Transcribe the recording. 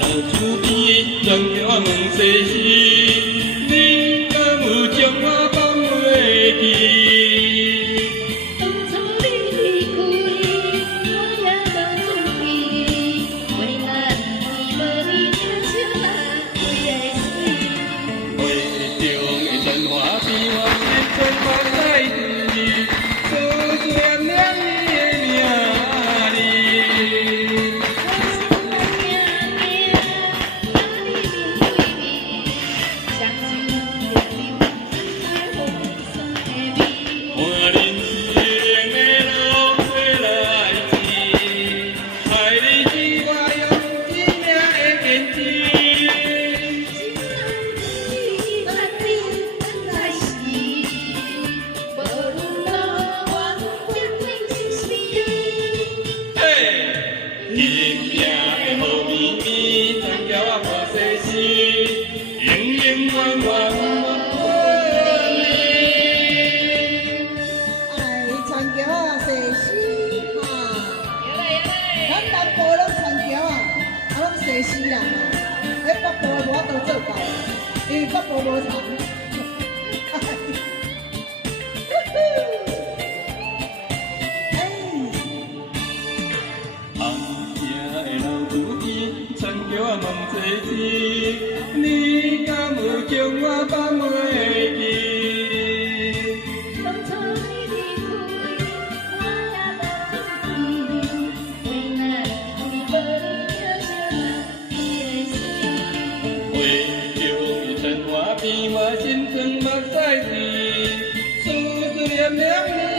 老厝边，人叫我问世事，你敢有将我放袂记？当初你离开，我也无注意，为哪你无你疼惜我的心？会中的春花比我心中放在地，思念了你的名字。换人生的路回来时，爱你是我用一命的坚持。嘿，天命的好绵绵，曾叫我无世事，永永远远我你。哎，传桥啊，世事哈，咱南部拢传桥啊，拢世事人啊，喺北部无法度做到，因为北部无田。红城的老厝边，曾叫我问世事，你敢有将我放袂记？当初你离开，我也无注意，为哪你无疼惜你的心？会中的春花比我心酸目屎滴，思念了你。